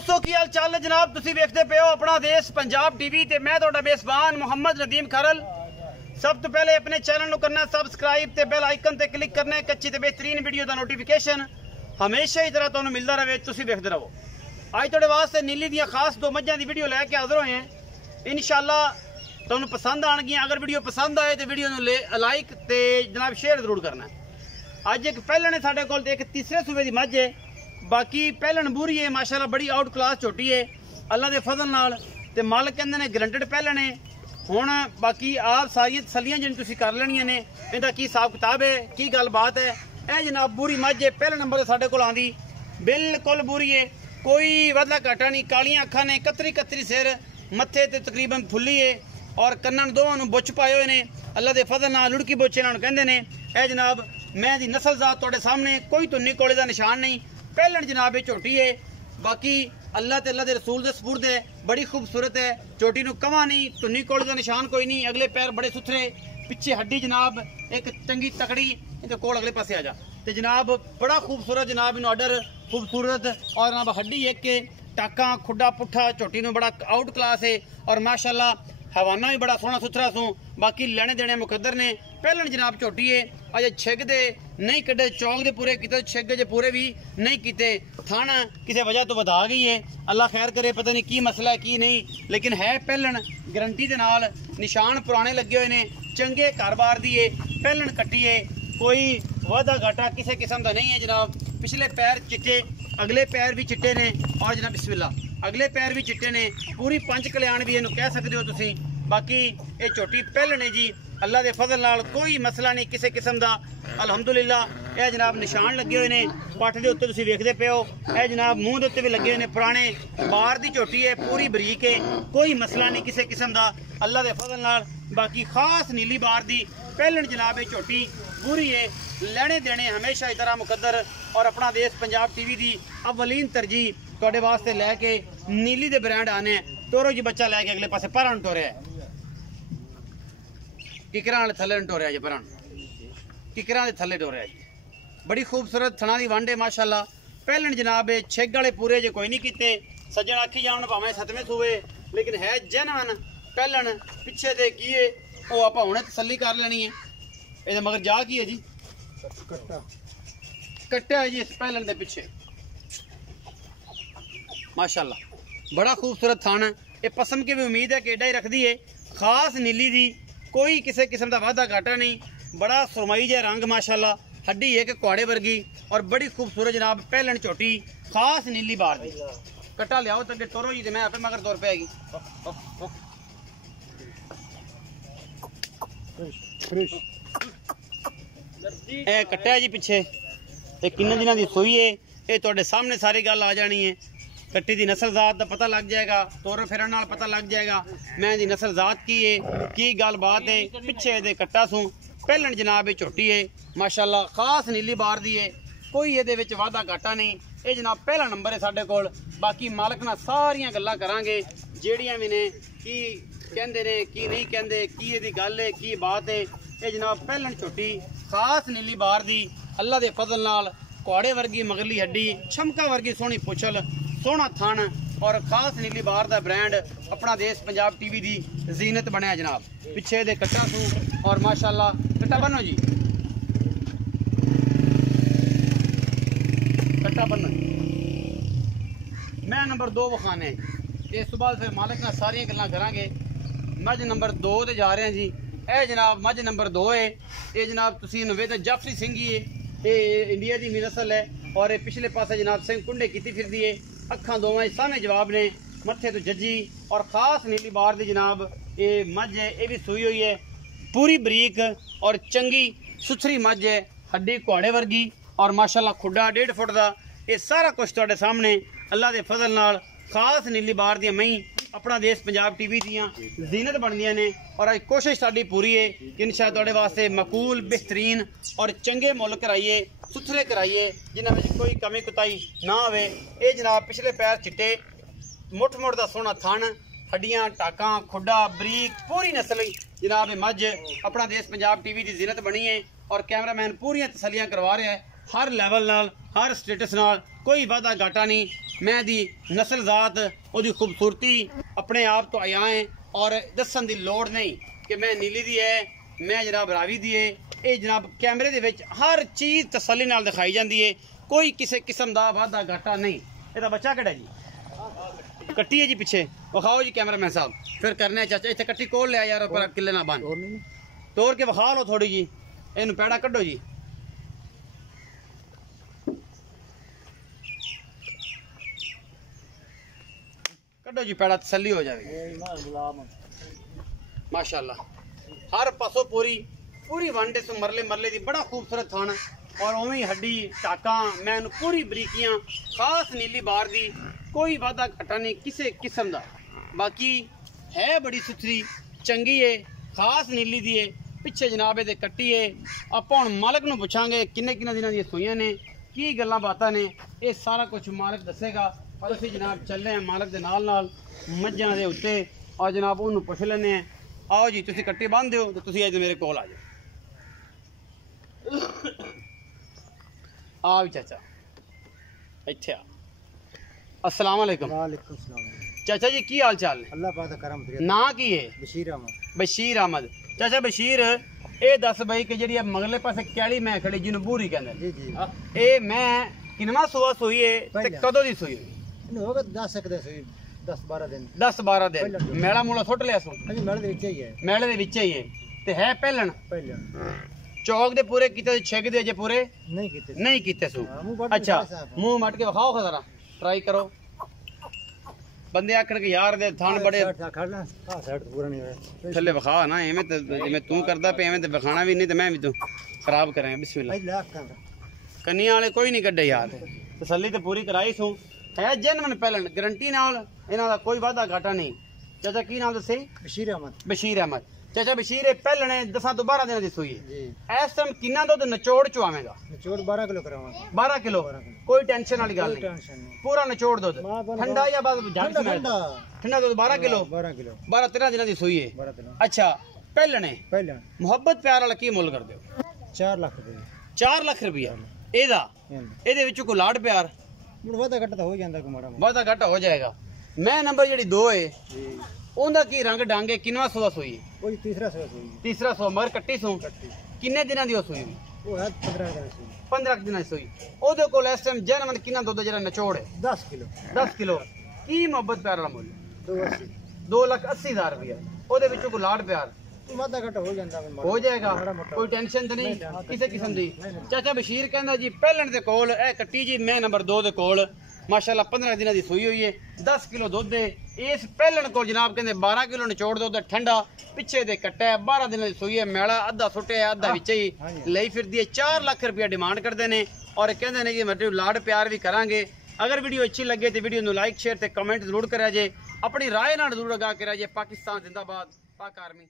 दोस्तों की हाल चाल है जनाब। तुसी देखते पे हो अपना देश पंजाब टीवी ते मैं तुहाडा मेजबान मोहम्मद नदीम खरल। सब तो पहले अपने चैनल को करना सब्सक्राइब ते बेल आइकन ते क्लिक करना है कच्ची ते बेहतरीन वीडियो का नोटिफिकेशन हमेशा ही तरह तुहानू मिलता रहे। तुसी देखते रहो। अज तुहाडे वास्ते नीली दी खास दो मझां की वीडियो लैके हाजिर होए हैं। इंशाअल्लाह तुहानू पसंद आएगी। अगर वीडियो पसंद आए तो वीडियो लाइक ते जनाब शेयर जरूर करना है। अज एक पहले ने साडे कोल एक तीसरे सूबे की मझ है। बाकी पहलन बूरी है माशाल्लाह, बड़ी आउट क्लास झोटी है अल्लाह के फजल नाल ते मालिक कहंदे ने गारंटेड पहलन है। हुण बाकी आप सारियां तसलियां जिहड़ियां तुसीं कर लेनियां ने इहदा की हिसाब किताब है, की गलबात है। यह जनाब बूरी मझ है, पहले नंबर साडे कोल आंदी बिल्कुल बूरी है, कोई वाधा घाटा नहीं। कालियां अखां ने, कतरी कतरी सिर, मत्थे ते तकरीबन फुल्ली है और कन्नां दोवां नूं बुच्च पाए हुए ने अल्लाह के फजल नाल। लुड़की बुच्च इन्हां नूं कहंदे ने। यह जनाब मैं दी नस्ल जात तुहाडे सामने, कोई तुन्नी कोले दा निशान नहीं। पहलन जनाब ये झोटी है। बाकी अल्लाह ते अल्लाह के रसूल दे सपुर्द है, बड़ी खूबसूरत है झोटी। नूं कवा नहीं, तुन्नी कोले का निशान कोई नहीं। अगले पैर बड़े सुथरे, पिछे हड्डी जनाब एक चंगी तकड़ी। इहदे कोल अगले पासे आ जा ते जनाब बड़ा खूबसूरत जनाब इन्हू ऑर्डर खूबसूरत और जनाब हड्डी एक के टाका खुडा पुट्ठा झोटी नूं बड़ा आउट क्लास है और माशाल्लाह हवाना भी बड़ा सोहना सुथरा सू। बाकी लेने देने मुकद्दर ने। पहलन जनाब झोटी है, अजे छिग दे नहीं कड्डे, चौक दे पूरे किते, छिग जे पूरे भी नहीं किते। थाना किसी वजह तो वधा गई है, अल्लाह खैर करे, पता नहीं की मसला है की नहीं, लेकिन है पहलन गारंटी दे नाल। निशान पुराने लगे हुए ने, चंगे कारोबार दी है। पहलन कट्टी है, कोई वाधा घाटा किसी किस्म का नहीं है जनाब। पिछले पैर चिट्टे, अगले पैर भी चिट्टे ने और जनाब बिस्मिल्लाह अगले पैर भी चिट्टे ने। पूरी पंच कल्याण भी इन्हू कह सकते हो तुसी। बाकी ये झोटी पहलन है जी, अल्लाह के फजल नाल कोई मसला नहीं किसी किस्म का अल्हम्दुलिल्लाह। यह जनाब निशान लगे हुए ने पट के उत्ते तुसी वेखदे पे हो। यह जनाब मूँह के उत्ते भी लगे हुए ने, पुराने बार की झोटी है, पूरी बरीक है, कोई मसला नहीं किसी किस्म का अल्लाह के फजल नाल। बाकी खास नीली बार की पहलन जनाब ये झोटी पूरी है। लेने देने हमेशा ही तरह मुकद्दर और अपना देश पंजाब टीवी की अवलीन तरजीह तुहाडे वास्ते लैके नीली दे ब्रांड आने। टोरो जी बच्चा लैके अगले पासे परां टोरिया है, किकरां वाले थल्ले टोरिया जी, परां किकरां दे थल्ले टोरिया जी। बड़ी खूबसूरत थणा दी वंड है माशाल्लाह। पहलन जनाब छिग वाले पूरे जे कोई नहीं कीते। सज्जन आखी जान भावें सतवें सूबे, लेकिन है जेनवन पहलन। पिछे दे की है वो आपां हुणे तसल्ली कर लेनी है। ये मगर जा की है जी, कट्टा है जी इस पहलन दे पिछे माशाल्लाह। बड़ा खूबसूरत थान। ये पसम की भी उम्मीद है कि एडा ही रखती है। खास नीली दी, कोई किसी किस्म का वाधा घाटा नहीं। बड़ा सुरमई जहा रंग माशाल्लाह, हड्डी है कि कुआड़े वर्गी और बड़ी खूबसूरत जनाब पहलन झोटी खास नीली बार दी। कट्टा लियाओ तो टोरो जी, मैं आपे मगर तौर पे आएगी। ए कट्टा है जी पिछे, ये किन्ने दिनों की सूई है। ये तुहाडे सामने सारी गल आ जानी है। कट्टी की नस्ल जात का पता लग जाएगा, तोर फिरन नाल पता लग जाएगा मैं दी नस्ल जात की है, की गल बात है। पिछे दे कट्टा सूं पहलन जनाब ये झोटी है माशाल्लाह, खास नीली बार दी है, कोई ये वाधा घाटा नहीं। ये जनाब पहला नंबर है साडे कोल। बाकी मालक नाल सारियां गल्लां करांगे जेड़ियां भी ने, की कहंदे ने की नहीं कहंदे, की इहदी गल है की बात है। ये जनाब पहलन झोटी खास नीली बार दी अल्लाह के फजल नाल, कुआड़े वर्गी मगरली हड्डी, छमका वर्गी सोहनी पुछल, सोहना थान और खास नीली बार का ब्रांड अपना देश पंजाब टीवी की जीनत बनया जनाब। पिछे दे कट्टा सू और माशाल्लाह कट्टा बनो जी, कट्टा बनो। मैं नंबर 2 वखाने इस बाद फिर मालिक ना सारिया गल्लां करांगे। मझ नंबर 2 ते जा रहे हैं जी। यह जनाब मझ नंबर 2 है। ये जनाब तुसीं वेद जाफरी सिंह ही है, ये इंडिया की भी नस्ल है और पिछले पासे जनाब सिंह कुंडे की फिरदी है। अखां दोवां सामने जवाब ने, मत्थे तो जज्जी और खास नीली बार दी जनाब ये मझ है। ये भी सूई हुई है, पूरी बरीक और चंगी सुथरी मझ है, हड्डी कुआड़े वर्गी और माशाल्लाह खुडा 1.5 फुट का। ये सारा कुछ तुहाडे सामने अल्लाह के फजल नाल खास नीली बार दी मई अपना देश पंजाब टीवी दियां जीनत बनदियां ने। और अज कोशिश साडी पूरी है कि इंशाअल्लाह तुहाडे वास्ते मकूल बेहतरीन और चंगे मुल कराइए, सुथरे कराइए, जिन्हां विच कोई कमी कुताई ना होवे। ये जनाब पिछले पैर चिट्टे, मुठ मुठ दा सोहना थन, हड्डियां टाकां खुडा बरीक, पूरी नस्ल जनाब मझ अपना देश पंजाब टीवी की जीनत बनी है और कैमरामैन पूरी तसलियां करवा रहा है। हर लैवल नाल हर स्टेटस नाल कोई वादा घाटा नहीं। मैं दी नस्ल जात ओदी खूबसूरती अपने आप तो आया है और दसन दी लोड़ नहीं कि मैं नीली दी है, मैं जनाब रावी दी है। ये जनाब कैमरे दे विच हर चीज़ तसल्ली नाल दिखाई जाती है, कोई किसी किस्म का वादा घाटा नहीं। ਇਹਦਾ ਬੱਚਾ ਕਿਹੜਾ ਜੀ? ਕੱਟੀ ਹੈ ਜੀ ਪਿੱਛੇ, ਵਿਖਾਓ ਜੀ ਕੈਮਰਾਮੈਨ ਸਾਹਿਬ। ਫਿਰ ਕਰਨੇ ਚਾਚਾ ਇੱਥੇ ਕੱਟੀ ਕੋਲ ਲਿਆ ਯਾਰ, ਪਰ ਕਿੱਲੇ ਨਾ ਬੰਨ ਤੋੜ ਕੇ ਵਿਖਾ ਲਓ ਥੋੜੀ ਜੀ। ਇਹਨੂੰ ਪੈੜਾ ਕੱਢੋ ਜੀ। ਕੱਢੋ ਜੀ ਪੈੜਾ, ਤਸੱਲੀ ਹੋ ਜਾਵੇਗੀ। ਮਾਸ਼ਾਅੱਲਾ हर पासों पूरी पूरी वनडे से मरले मरले दी बड़ा खूबसूरत थाना और उवें हड्डी टाका मैं पूरी बरीकियां खास नीली बार दी कोई वादा घटा नहीं किसी किस्म का। बाकी है बड़ी सुथरी चंगी है, खास नीली दी है। पिछे जनाब ये कट्टी है। आप हुण मालक नूं पुछांगे किन्ने किन्ने दिनां दी सूईयां ने, की गल्लां बातां ने, ये सारा कुछ मालक दसेगा। और असीं जनाब चल रहे हैं मालक दे नाल नाल मज्जां दे उत्ते और जनाब उहनूं पुछ लैने। आओ जी तुसी कट्टी बंद दिओ तो तुसी अज मेरे कोल आ जाओ। आओ चाचा इत्थे आ। अस्सलाम वालेकुम। वालेकुम सलाम। चाचा जी की हाल चाल है? अल्लाह पाक दा करम। ना की है? बशीर अहमद। बशीर अहमद। चाचा बशीर ये दस बई कि जी मगले पासे कैली मैं खड़ी जिन्होंने बूरी कहते जी जी ये मैं किनवा सुआ सुई है ते कदों दी सुई? हो गए 10-12 दिन। 10-12 दिन। मेला मूला सुट लिया सो? अजी मेले दे विच ही है। मेले दे विच ही है ते है पहलन चौक दे पूरे कीते छिग दे जे पूरे नहीं कीते सो। अच्छा मुंह मट के विखाओ जरा, ट्राई करो। बंदे आखण के यार दे थान बड़े थल्ले विखा ना, एवें ते जिवें तू करदा पे एवें ते विखाना भी नहीं ते मैं भी तू खराब करांगा। बिस्मिल्लाह। कन्नियां वाले कोई नहीं कड्डे यार, तसल्ली ते पूरी कराई सू। है जेनवन पहलन गारंटी नाल, इन्हां दा कोई वादा घाटा नहीं। चाचा की नाम दसे? बशीर अहमद। बशीर अहमद। चाचा बशीर पहलने 10-12 दिन दी सूई है। इस टाइम किन्ना दुध निचोड़ चुआवेगा? निचोड़ 12 किलो करावांगा। 12 किलो कोई टेंशन वाली गल नहीं, पूरा निचोड़ दुध ठंडा या बाद ठंडा दुध 12 किलो 12-13 दिन दी सूई है। अच्छा पहलने मुहब्बत प्यार वाला की मुल कर दियो? 4 लाख रुपया। 4 लाख रुपया एदा एदे विच कोई लाड़ प्यार वादा घाटा हो जांदा, वादा घाटा हो जाएगा। मैं नंबर जेडी 2 है ओंदा की रंग डांगे किनवा सुआ सुई? कोई तीसरा सुआ मगर कट्टी सू किन्ने दिनां दी सुई? वो है 15 दिनां दी सुई। ओदे कोल इस टाइम जनमन किन्ना दुध जेड़ा निचोड़ है? 10 किलो। की मोहब्बत प्यार वाला मुल? 2,80,000 रुपया। ओदे विचों कोई लाड़ प्यार वादा घाटा हो जांदा, हो जाएगा। कोई टेंशन तो नहीं किसी किस्म दी। चाचा बशीर कहंदा जी पहलन दे कोल ए कट्टी जी मैं नंबर 2 दे कोल माशाअल्लाह 15 दिनां दी सूई हुई है, 10 किलो दुध है। इस पहलन को जनाब कहते 12 किलो निचोड़ दुध ठंडा पिछे दे कट्टा है। 12 दिनां दी सूई है, मेला अद्धा सुटे अद्धा विच ही लई फिरदी है। 4 लाख रुपया डिमांड करते हैं और कहते हैं कि मतलब लाड़ प्यार भी करांगे। अगर वीडियो अच्छी लगे तो वीडियो लाइक शेयर ते कमेंट जरूर करा जे, अपनी राय नाल जरूर आगाह करा जे। पाकिस्तान जिंदाबाद, पाक आर्मी।